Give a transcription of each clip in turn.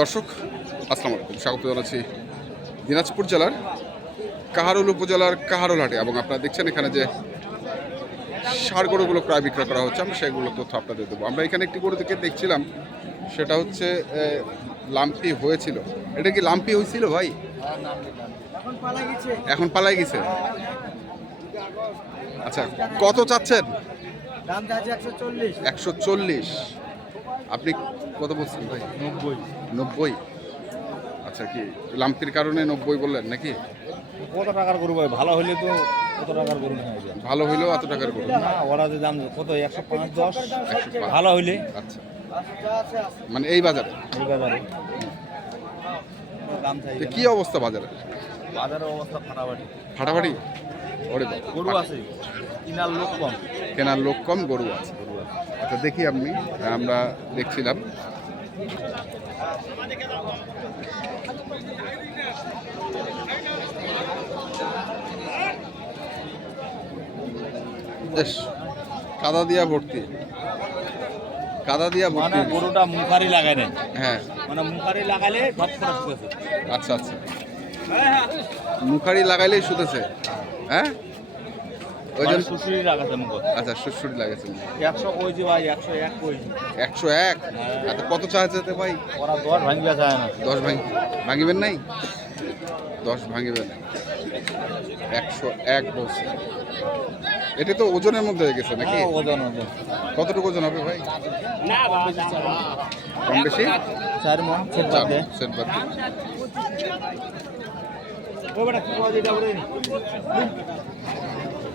দর্শক আসসালামু আলাইকুম। স্বাগত জানাচ্ছি দিনাজপুর জেলার কাহারুল উপজেলার কাহারুল হাটে এবং আপনারা দেখছেন এখানে যে সার গরুগুলো প্রায় বিক্রয় করা হচ্ছে আমরা সেগুলো তথ্য আপনাদের দেবো। আমরা এখানে একটি গরু থেকে দেখছিলাম সেটা হচ্ছে লাম্পি হয়েছিল। এটা কি লাম্পি হয়েছিল ভাই? এখন পালাই গেছে। আচ্ছা কত চাচ্ছেন? একশো চল্লিশ। আপনি কত বলছেন ভাই? নব্বই। নব্বই? আচ্ছা কি লাম্পির কারণে নব্বই বললেন নাকি? কত টাকার গরু ভাই? ভালো হলে তো কত টাকার গরু ভালো হইলেও এত টাকার গরু না ওরা যে দাম কত? একশো পাঁচ দশ। ভালো হইলে। আচ্ছা। মানে এই বাজারে? এই বাজারে। দাম চাই কি অবস্থা বাজারে? বাজারের অবস্থা ফাটাফাটি। ফাটাফাটি? ওরে গরু আছে কেনার লোক কম। কেনার লোক কম গরু আছে। আচ্ছা দেখি আপনি আমরা দেখছিলাম। বেশ কাদা দিয়া ভর্তি। কাদা দিয়া মানে ভর্তি গরুটা মুখারি লাগায় নেই। হ্যাঁ। মানে মুখারি লাগালে করে আচ্ছা আচ্ছা। মুখারি লাগাইলেই শুতেছে। হ্যাঁ? ওই জন্য সুশ্রী লাগাছে মুখ আচ্ছা একশো কইছি ভাই একশো এক কইছি একশো এক? এত কত তো ভাই? ওরা দশ ভাঙবে চায় না দশ ভাঙি ভাঙিবেন নাই? দশ ভাঙিবেন একশো এক বলছে। এটা তো ওজনের মধ্যে হয়ে গেছে নাকি? হ্যাঁ, ওজন ওজন। কতটুকু ওজন হবে ভাই? কম বেশি? চার মন সেট চার, সেট বাদ। ও বেটা কি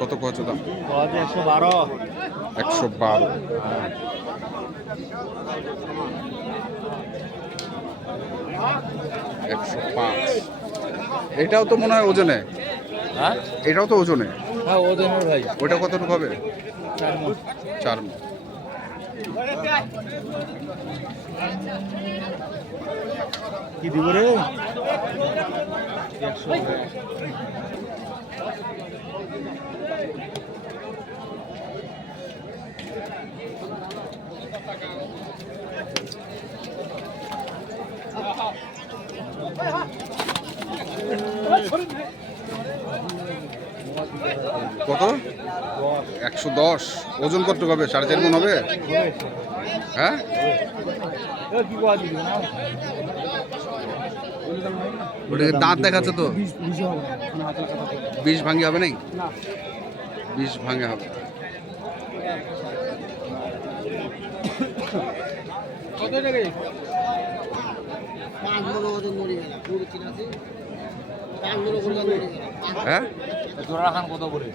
কত কত দাম? একশো বারো। একশো বারো। একশো পাঁচ। এটাও তো মনে হয় ওজনে? হ্যাঁ? এটাও তো ওজনে? হ্যাঁ ওজনের ভাই। ওটা কতটুকু হবে? চার মন। কি দিব রে? একশো। কত? একশো দশ। ওজন কত হবে? সাড়ে চার মন হবে? হ্যাঁ? ওটাকে দাঁত দেখাচ্ছে তো? বিষ ভাঙি হবে নাই বিষ ভাঙে হবে। হ্যাঁ? কত করে?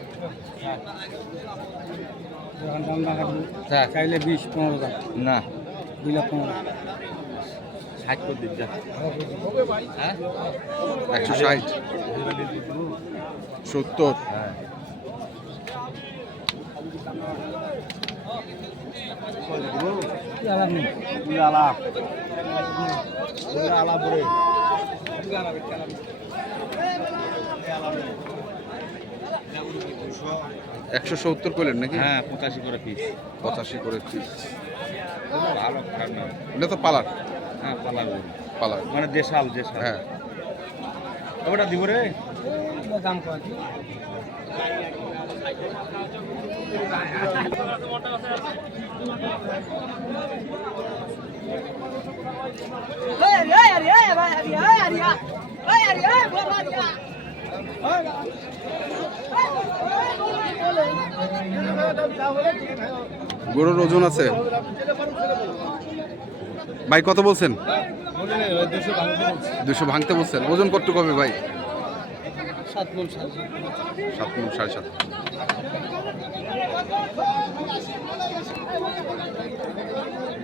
রাখা চাইলে বিশ পনেরো না। দুই লাখ পনেরো। ষাট করে দিবি হ্যাঁ? একশো ষাট। সত্তর। একশো সত্তর করলেন নাকি? হ্যাঁ পঁচাশি করে পিস পঁচাশি করে পিস ভালো খারাপ না এটা তো পালার। হ্যাঁ পালা গরু মানে দেশাল দেশাল হ্যাঁ ওটা দিব রে দাম কত গরুর ওজন আছে ভাই কত বলছেন? দুশো ভাঙতে বলছেন। ওজন করতে কবে ভাই? সাত মন সাত সাড়ে সাত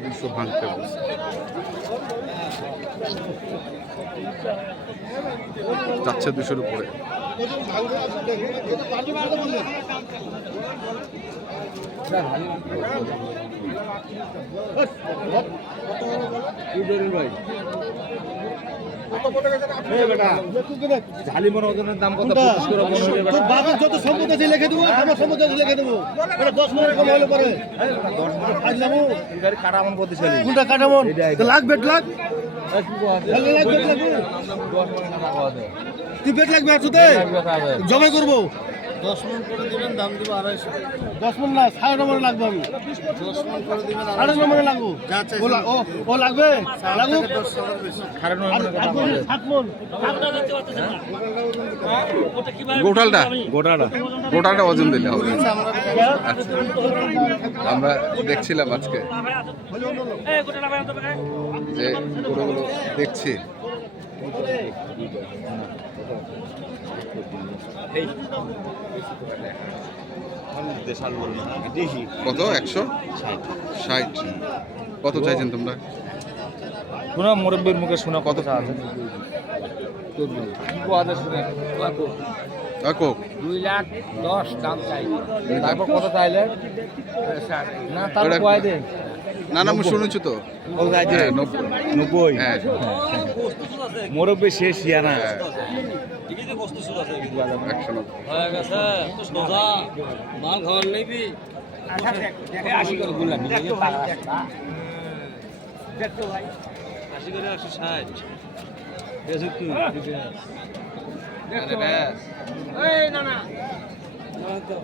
দুশো ভাঙতে যাচ্ছে দুশোর উপরে। ওজনের দাম কত পঁচিশ করে মনে হলে তোর বাবার যত সম্পদ আছে লিখে দেবো আমার সম্পদ আছে লিখে দেবো দশ মিনিট কম হলে পরে আজ যাব গাড়ি প্রতিশালী কোনটা কাটামন লাখ বেট লাখ এই কি কথা? তাহলে লাখ বেট লাগবে দশ মনে টাকা কথা। তুই বেট লাগবে একসাথে জমা করব দশ মন করে দিবেন দাম দিব আড়াইশো। দশ মন না সাড়ে নম্বরে লাগবে আমি। দশ মন করে দিবেন সাড়ে নম্বরে লাগবো। ও লাগবে? মন গোটালটা গোটাটা গোটালটা? ওজন দিলে হবে। আচ্ছা আমরা দেখছিলাম আজকে। যে গরুগুলো দেখছি। কত? একশো? ষাট। কত চাইছেন তোমরা? শোনা মুরব্বীর মুখে শোনা কত? দুই লাখ দশ দাম চাই। তারপর কত চাইলে? না তারপর কয় দে? না না আমি শুনেছি তো। হ্যাঁ, নব্বই। নব্বই। হ্যাঁ। মুরব্বী শেষ ইয়া না। হ্যাঁ, মাল খাওয়ার নেবি। আশি করে বললাম তুই কোন লাইস না ধর।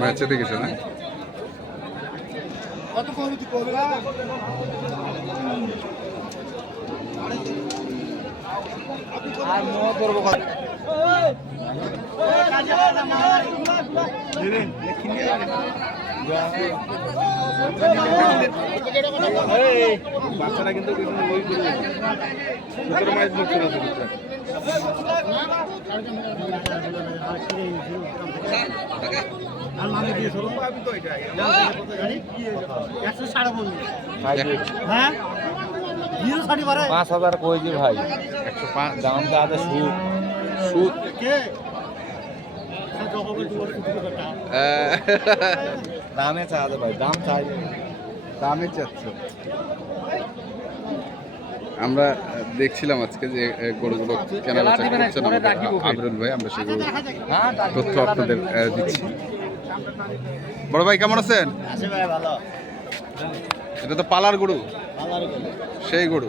ম্যাচে দেখেছ না কত না? আর নো করব কথা পাঁচ হাজার কইছি ভাই একশো পাঁচ দামটা আছে সুদ সুদ দামে চাই ভাই, দাম চাই। দামে চাচ্ছে? আমরা দেখছিলাম আজকে যে গরুগুলো কেনা বেচা করছেন আমাদের আবরুল ভাই আমরা সেগুলো হ্যাঁ তথ্য আপনাদের দিচ্ছি। বড় ভাই কেমন আছেন? আছে ভাই ভালো। এটা তো পালার গরু। সেই গরু।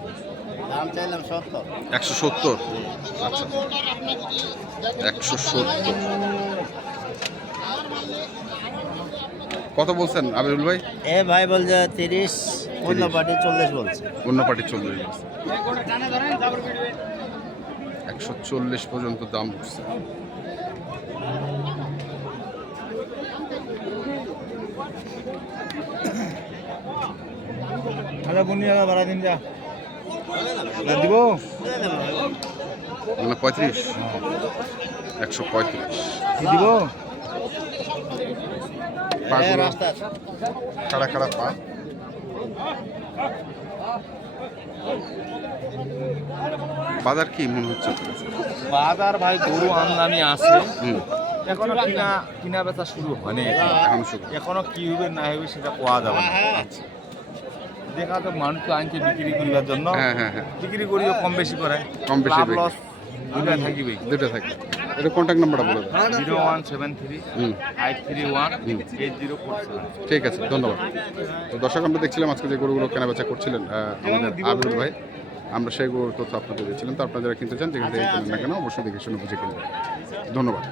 একশো সত্তর? আচ্ছা। একশো সত্তর। কত বলছেন আবিরুল ভাই? এ ভাই বলছে তিরিশ অন্য পার্টি চল্লিশ বলছে। অন্য পার্টি চল্লিশ বলছে। একশো চল্লিশ পর্যন্ত দাম উঠছে। বাড়া দিন যা। দিব? মানে পঁয়ত্রিশ। একশো পঁয়ত্রিশ। কি দিব? পাগুলো খাড়া খাড়া পা। বাজার কি মনে হচ্ছে বাজার ভাই গরু আমদানি আছে। এখনও কিনা কিনা বেচা শুরু হয়নি। এখন শুরু এখনও কি হবে না হবে সেটা কোয়া যাবে না। আচ্ছা। দেখা তো মানুষ আনছে বিক্রি করিবার জন্য। হ্যাঁ হ্যাঁ হ্যাঁ। বিক্রি করিও কম বেশি করে। কম বেশি। লস দুটা থাকিবে দুটো থাকে এটা কন্ট্যাক্ট নাম্বারটা বলে দেন zero one seven three eight three one eight zero four ঠিক আছে ধন্যবাদ। তো দর্শক আমরা দেখছিলাম আজকে যে গরুগুলো কেনাবেচা করছিলেন আমাদের আবির ভাই। আমরা সেই গরুর তথ্য আপনাদের দিয়েছিলাম। তো আপনারা যারা কিনতে চান যেখান থেকে না কেন অবশ্যই দেখে শুনে বুঝে কিনবেন। ধন্যবাদ।